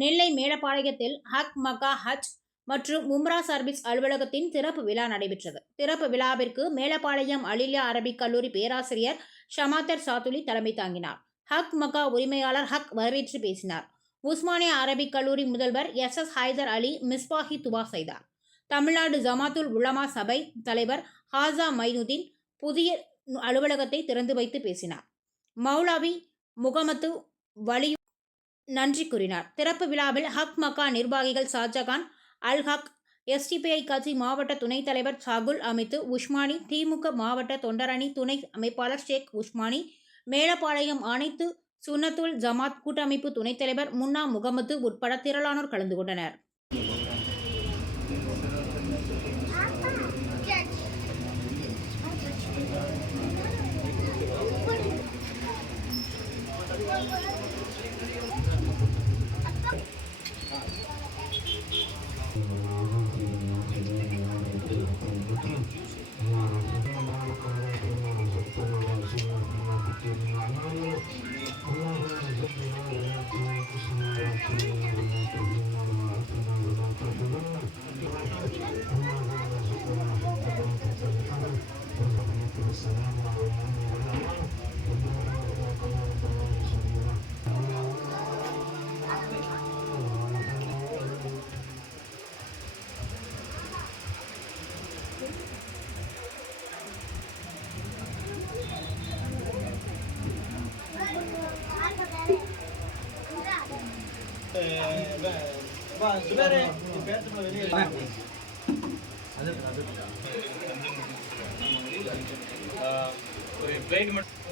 நெல்லை மேலப்பாளையத்தில் ஹக் மக்கா ஹஜ் மற்றும் உம்ரா சர்வீஸ் அலுவலகத்தின் திறப்பு விழா நடைபெற்றது. திறப்பு விழாவிற்கு மேலப்பாளையம் அலிலியா அரபிக் கல்லூரி பேராசிரியர் ஷமாத்தர் சாத்துலி தலைமை தாங்கினார். ஹக் மக்கா உரிமையாளர் ஹக் வரவேற்று பேசினார். உஸ்மானியா அரபிக் கல்லூரி முதல்வர் SS ஹைதர் அலி மிஸ்பாஹி துவா செய்தார். தமிழ்நாடு ஜமாத்துல் உலமா சபை தலைவர் ஹாஜா மைனுதீன் புதிய அலுவலகத்தை திறந்து வைத்து பேசினார். மௌலாவி முகமது வலியு நன்றி கூறினார். திறப்பு விழாவில் ஹக் மக்கா நிர்வாகிகள் ஷாஜகான், அல் ஹக், SDPI கட்சி மாவட்ட துணைத் தலைவர் சாகுல் அமித்து உஸ்மானி, திமுக மாவட்ட தொண்டரணி துணை அமைப்பாளர் ஷேக் உஸ்மானி, மேலப்பாளையம் அனைத்து சுன்னத்துல் ஜமாத் கூட்டமைப்பு துணைத் தலைவர் முன்னா முகமது உட்பட திரளானோர் கலந்து கொண்டனர். ஒரு பிளேட் மட்டும்